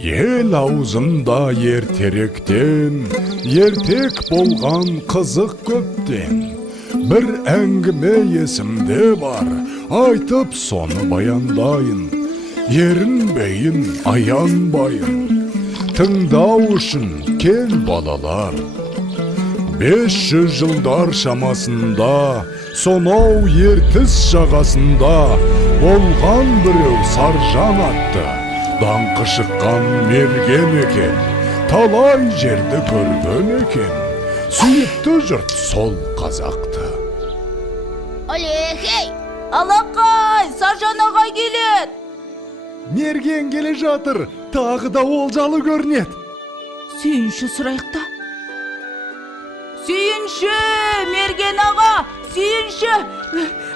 Ел аузында ертеректен, ертек болған қызық көптен. Бір әңгіме есімде бар, айтып соны баяндайын. Ерінбейін, аянбайын, тыңдау үшін кел балалар. 500 жылдар шамасында, сонау ертіс жағасында, болған біреу Саржан атты. Даңқы шыққан мерген екен, талай жерді көрген екен. Сүйікті жұрт сол қазақты. Олехей! Алақай! Саржан ағай келеді! Мерген келе жатыр, тағы да олжалы көрінеді. Сүйінші сұрайықта. Сүйінші! Мерген аға! Сүйінші!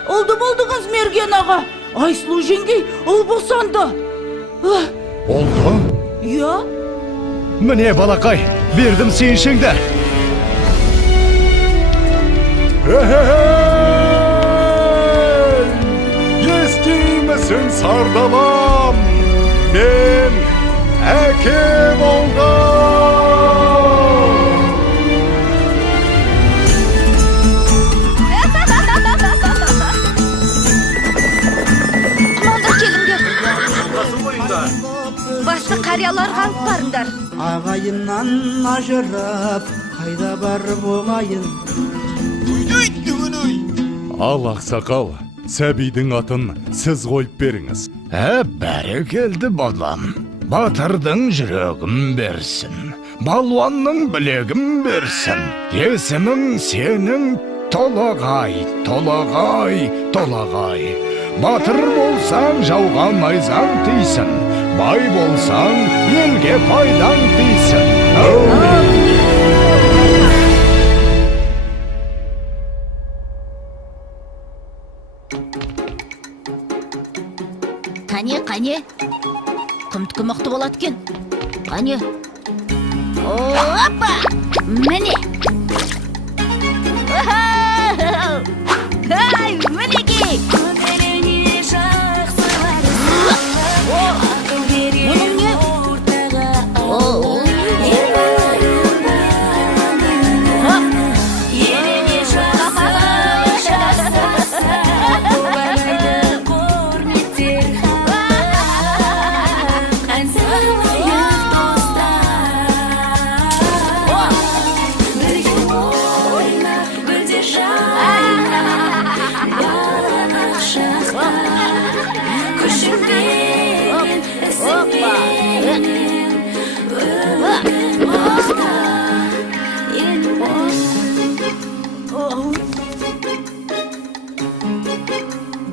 Ұлды болдыңыз, Мерген аға! Айсұлу жеңгей ұл босанды. Болды? Иә? Міне балақай, бердім сүйіншіңді. Естимісің сардалам, мен әке болдым. Құмандар келіңдер. Басты қарияларға алып барыңдар. Ағайыннан ажырап, қайда барып оғайын. Ал ақсақал, сәбидің атын сіз қойып беріңіз. Бәрі келді балам. Батырдың жүрегін берсін, балуанның білегін берсін. Есімің сенің Толағай, Толағай, Толағай. Батыр болсаң жауға найзаң тисін, бай болсаң елге пайдаң тисін. Қане, құмтқы мықты болады кен. Қане. Опа! Міне. Ай, мінекей. Мұның не?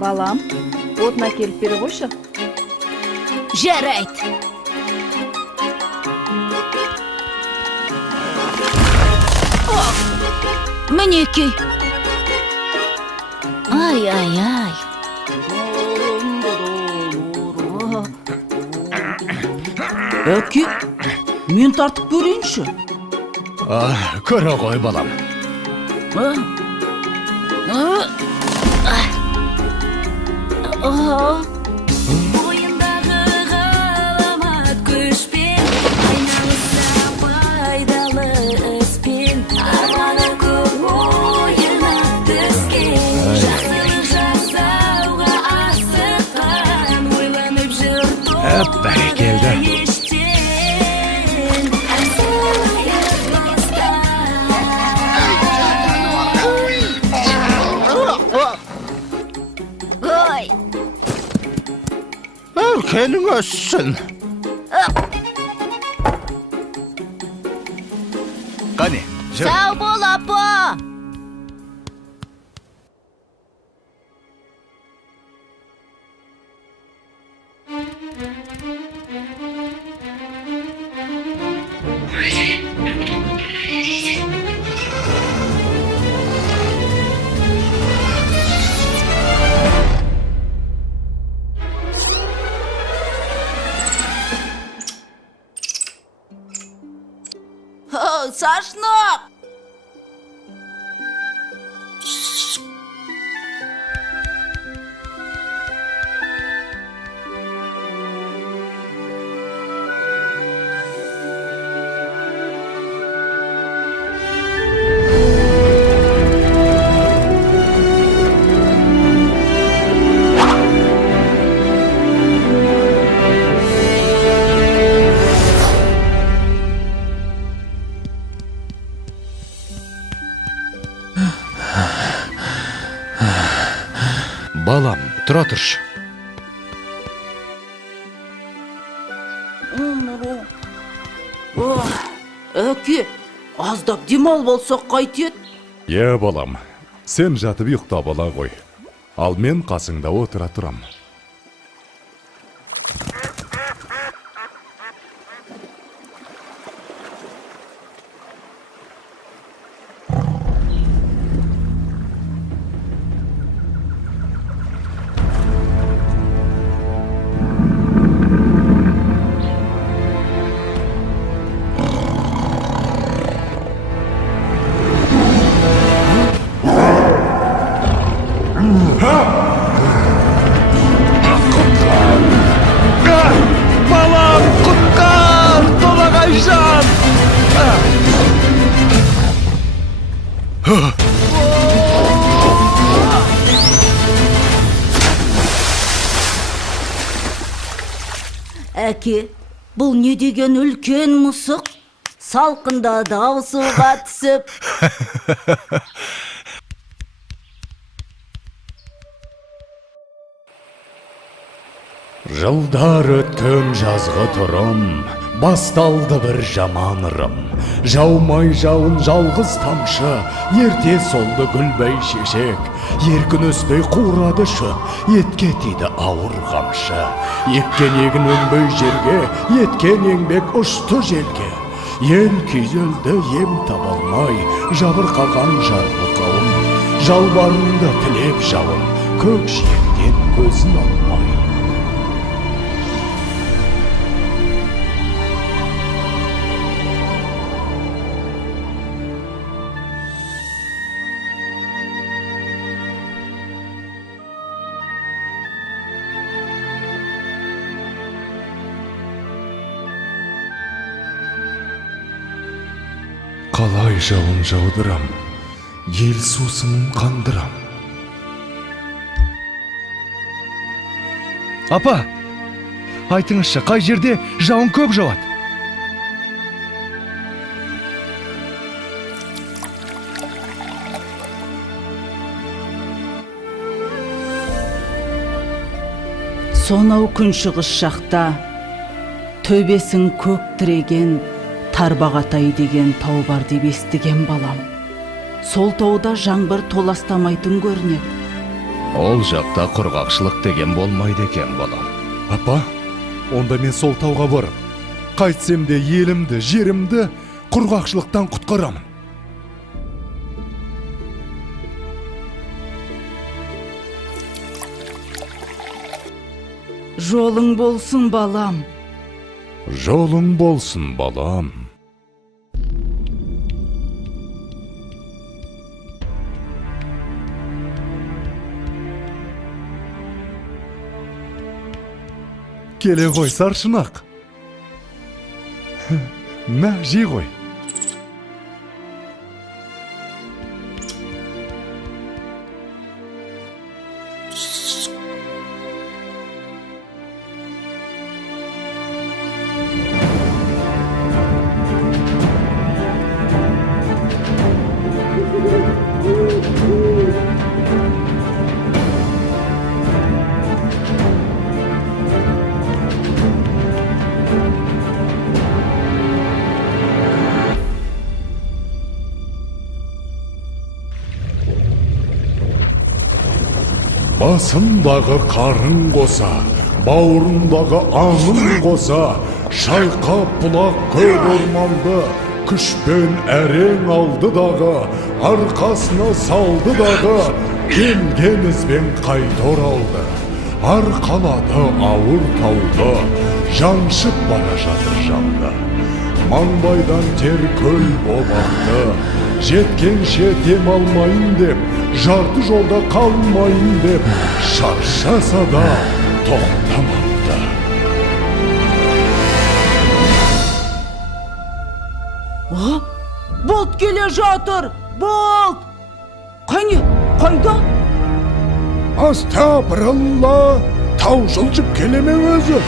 Балам, отына келіп бері қойшы. Жарайды. Мінекей. Ай. Әке, мен тартып көрейінші. Көре ғой балам. Бойындағы ғаламат күшпен, айналыса пайдалы іспен, арманы көп ойына түскен, жақсылық жасауға асыққан, ойланып жүр Бәрекелді. Келің өссін. Қане, жүр. Сау бол, апа. Сашнақ! Балам, тұра тұршы. Әке, аздап демал болсақ қайтет. Балам, сен жатып ұйықтап ала ғой. Ал мен қасыңда отыра тұрам. Балам, құтқар! Толағайжан! Әке, бұл не деген үлкен мұсық? Салқында дауысуға түсіп. Жылдар өткен жазғы тұрым, басталды бір жаман ырым. Жаумай жауын жалғыз тамшы, ерте солды гүлбей шешек. Еркін өспей қурады шөп, етке тиді ауыр қамшы. Еккен егін өнбей жерге, еткен еңбек ұшты желге. Ел күйзелді ем табалмай, жабырқаған жарлы қауым. Жалбарынды тілеп жауын, көк жиектен көзін алмай. Қалай жауын жаудырам, ел сусынын қандырам. Апа, айтыңызшы, қай жерде жауын көп жауады? Сонау күншығыс жақта, төбесін көк тіреген Тарбағатай деген тау бар деп естіген балам. Сол тауда жаңбыр толастамайтын көрінеді. Ол жақта құрғақшылық деген болмайды екен, балам. Апа, онда мен сол тауға барып, қайтсем де елімді, жерімді құрғақшылықтан құтқарамын. Жолың болсын, балам. Жолың болсын, балам. Келе ғой, саршынақ. Мә, жей ғой. Басындағы қарын қоса, бауырындағы аңын қоса, шайқап бұлақ көк орманды, күшпен әрең алды дағы, арқасына салды дағы, келген ізбен қайта оралды. Арқалады ауыр тауды, жаншып бара жатыр жанды. Маңбайдан тер көл болақты, жеткенше дем алмайын деп, жарты жолда қалмайын деп, шаршаса да тоқтамапты. Болт келе жатыр! Болт! Қане, қайда? Астапыралла, тау жылжып келеме өзі.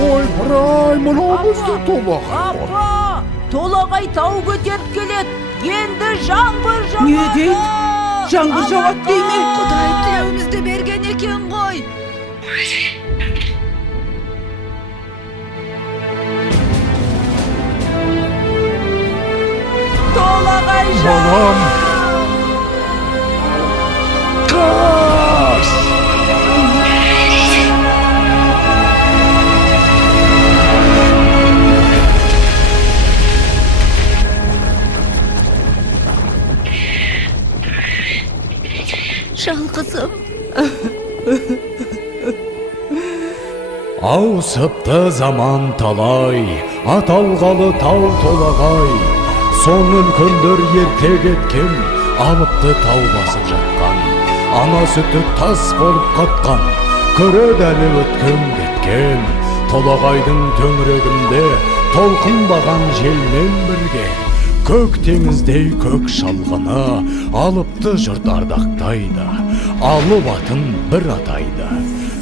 Ой, бірай, мұна бізді толағай бар. Апа! Толағай тау көтеріп келеді. Енді жаңбыр жауады. Не дейді? жаңбыр жауат дейме? Құдай тілеуімізді берген екен ғой. Толағай Балам. Қас! Жалғызым. Ауысыпты заман талай, аталғалы тау толағай. Соң үлкендер ерте кеткен, алыпты тау басып жатқан. Ана сүті тас болып қатқан, көреді әлі өткен кеткен. Толағайдың төңірегінде толқынбаған желмен бірге. Көк теңіздей көк шалғыны алыпты жұрт ардақтайды. Алып атын бір атайды,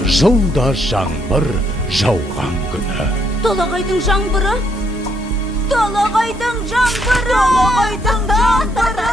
жылда жаңбыр жауған күні. Толағайдың жаңбыры? Толағайдың жаңбыры! Толағайдың жаңбыры!